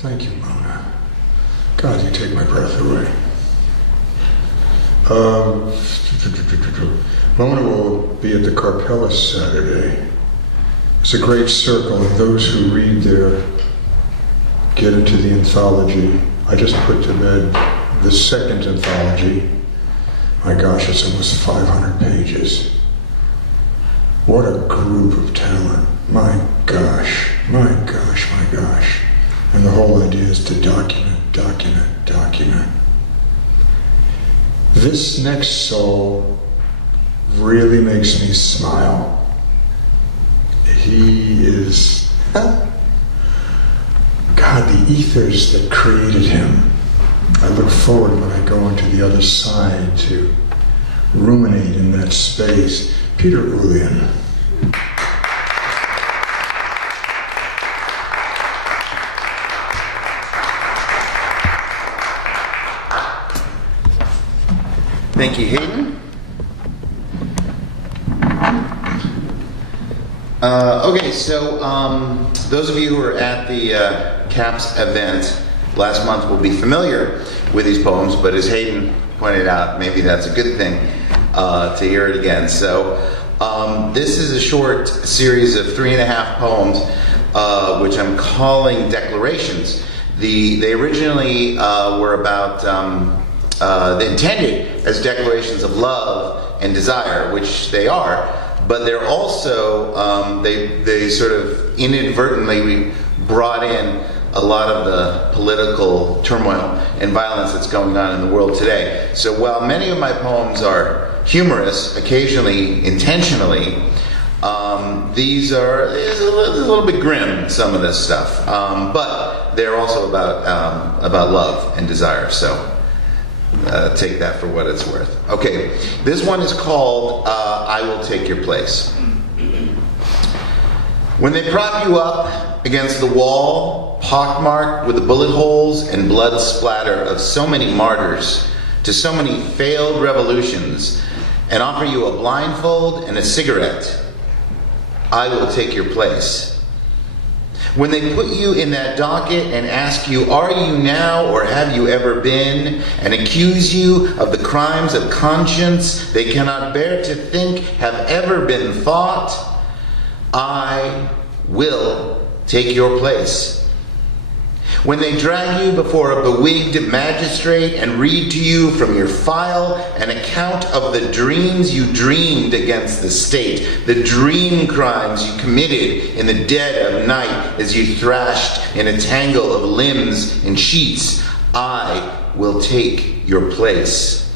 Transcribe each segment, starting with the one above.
Thank you, Mona. God, you take my breath away. Mona will be at the Carpella Saturday. It's a great circle, and those who read there get into the anthology. I just put to bed the second anthology. My gosh, it's almost 500 pages. What a group of talent. My gosh, my gosh, my gosh. And the whole idea is to document, document, document. This next soul really makes me smile. He is, God, the ethers that created him. I look forward when I go into the other side to ruminate in that space. Peter Ullian. Thank you, Hayden. Okay, so those of you who were at the CAPS event last month will be familiar with these poems, but as Hayden pointed out, maybe that's a good thing to hear it again. So this is a short series of 3.5 poems, which I'm calling declarations. They originally were about they intended as declarations of love and desire, which they are, but they're also they sort of inadvertently brought in a lot of the political turmoil and violence that's going on in the world today. So while many of my poems are humorous, occasionally intentionally, these are a little bit grim, some of this stuff, but they're also about love and desire. So take that for what it's worth. Okay, this one is called I Will Take Your Place. When they prop you up against the wall, pockmarked with the bullet holes and blood splatter of so many martyrs to so many failed revolutions, and offer you a blindfold and a cigarette, I will take your place. When they put you in that docket and ask you, are you now or have you ever been, and accuse you of the crimes of conscience they cannot bear to think have ever been thought, I will take your place. When they drag you before a bewigged magistrate and read to you from your file an account of the dreams you dreamed against the state, the dream crimes you committed in the dead of night as you thrashed in a tangle of limbs and sheets, I will take your place.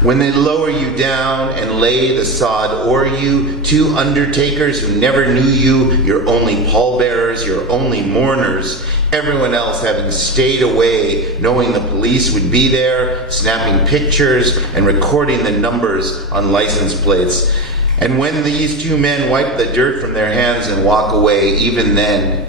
When they lower you down and lay the sod o'er you, two undertakers who never knew you, your only pallbearers, your only mourners, everyone else having stayed away, knowing the police would be there, snapping pictures and recording the numbers on license plates. And when these two men wipe the dirt from their hands and walk away, even then,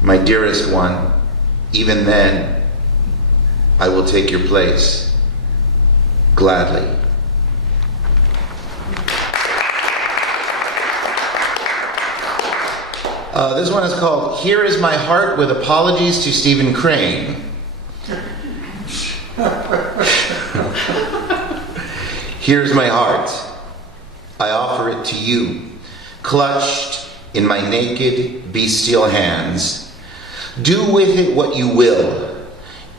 my dearest one, even then, I will take your place. Gladly. This one is called Here Is My Heart with Apologies to Stephen Crane. Here's my heart. I offer it to you, clutched in my naked, bestial hands. Do with it what you will.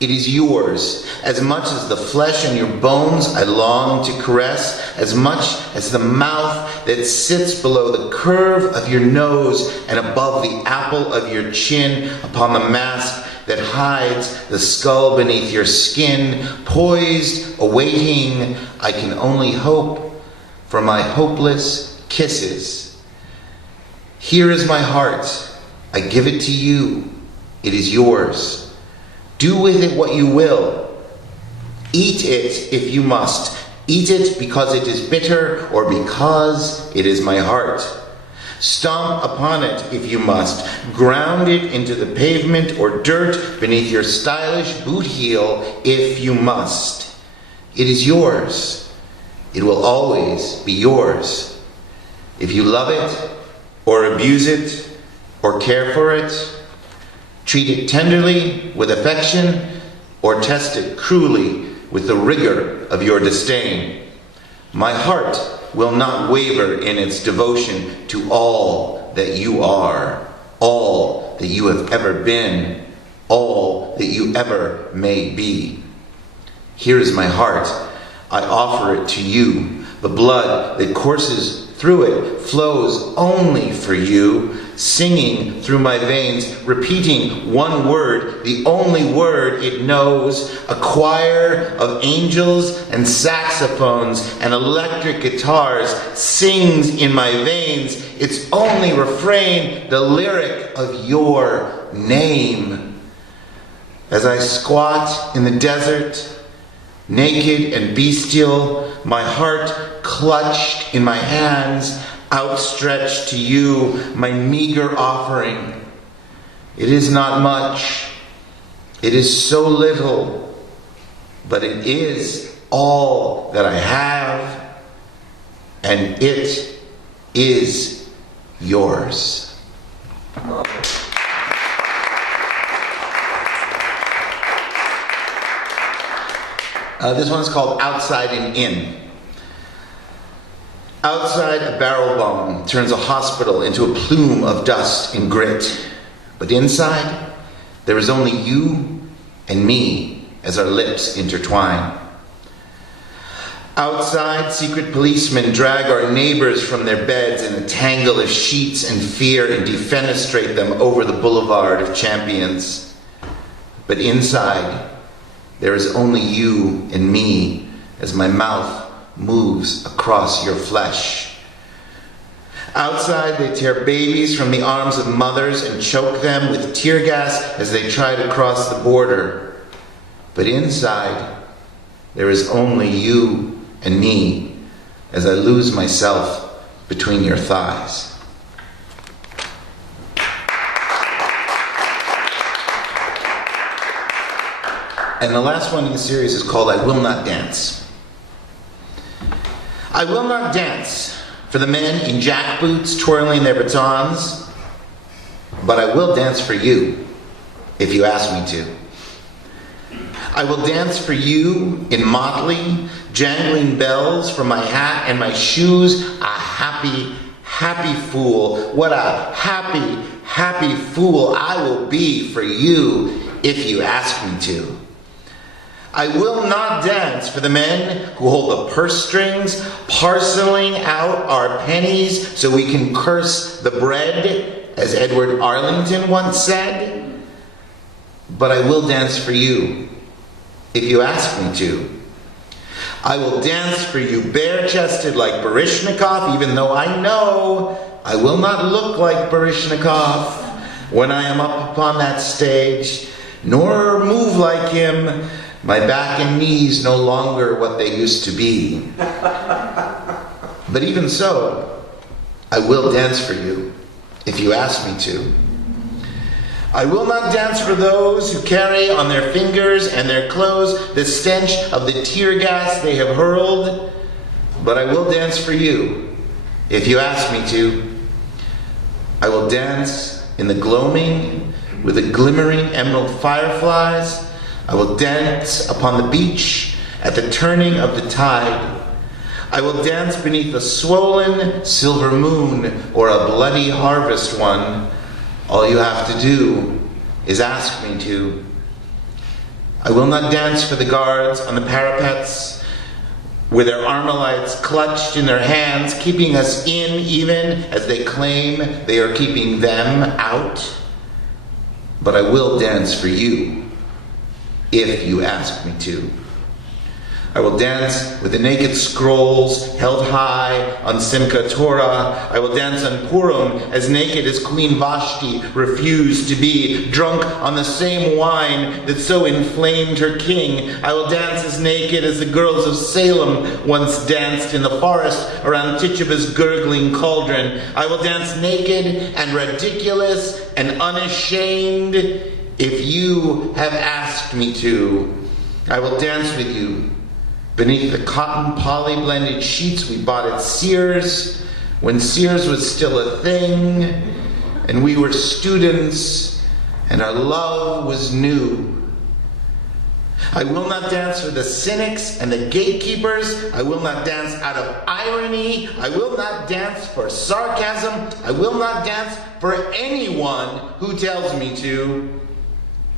It is yours, as much as the flesh and your bones I long to caress, as much as the mouth that sits below the curve of your nose and above the apple of your chin, upon the mask that hides the skull beneath your skin, poised, awaiting, I can only hope, for my hopeless kisses. Here is my heart. I give it to you. It is yours. Do with it what you will. Eat it if you must. Eat it because it is bitter or because it is my heart. Stomp upon it if you must. Ground it into the pavement or dirt beneath your stylish boot heel if you must. It is yours. It will always be yours. If you love it or abuse it or care for it, Treat it tenderly with affection, or test it cruelly with the rigor of your disdain. My heart will not waver in its devotion to all that you are, all that you have ever been, all that you ever may be. Here is my heart. I offer it to you. The blood that courses through it flows only for you, singing through my veins, repeating one word, the only word it knows. A choir of angels and saxophones and electric guitars sings in my veins its only refrain, the lyric of your name. As I squat in the desert, naked and bestial, my heart clutched in my hands, outstretched to you, my meager offering. It is not much. It is so little, but it is all that I have, and it is yours. This one's called Outside and In. Outside, a barrel bomb turns a hospital into a plume of dust and grit. But inside, there is only you and me as our lips intertwine. Outside, secret policemen drag our neighbors from their beds in a tangle of sheets and fear and defenestrate them over the boulevard of champions. But inside, there is only you and me as my mouth moves across your flesh. Outside, they tear babies from the arms of mothers and choke them with tear gas as they try to cross the border. But inside, there is only you and me as I lose myself between your thighs. And the last one in the series is called I Will Not Dance. I will not dance for the men in jackboots twirling their batons, but I will dance for you if you ask me to. I will dance for you in motley, jangling bells from my hat and my shoes, a happy, happy fool. What a happy, happy fool I will be for you if you ask me to. I will not dance for the men who hold the purse strings, parceling out our pennies so we can curse the bread, as Edward Arlington once said. But I will dance for you if you ask me to. I will dance for you bare-chested like Baryshnikov, even though I know I will not look like Baryshnikov when I am up upon that stage, nor move like him. My back and knees no longer what they used to be. But even so, I will dance for you if you ask me to. I will not dance for those who carry on their fingers and their clothes the stench of the tear gas they have hurled, but I will dance for you if you ask me to. I will dance in the gloaming with the glimmering emerald fireflies. I will dance upon the beach at the turning of the tide. I will dance beneath a swollen silver moon or a bloody harvest one. All you have to do is ask me to. I will not dance for the guards on the parapets with their armalites clutched in their hands, keeping us in even as they claim they are keeping them out. But I will dance for you if you ask me to. I will dance with the naked scrolls held high on Simchat Torah. I will dance on Purim as naked as Queen Vashti refused to be, drunk on the same wine that so inflamed her king. I will dance as naked as the girls of Salem once danced in the forest around Tituba's gurgling cauldron. I will dance naked and ridiculous and unashamed if you have asked me to. I will dance with you beneath the cotton poly-blended sheets we bought at Sears, when Sears was still a thing, and we were students, and our love was new. I will not dance for the cynics and the gatekeepers. I will not dance out of irony. I will not dance for sarcasm. I will not dance for anyone who tells me to,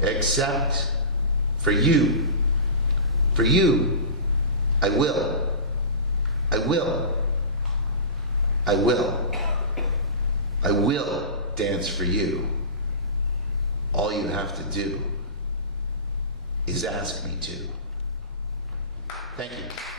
except for you. For you, I will. I will. I will. I will dance for you. All you have to do is ask me to. Thank you.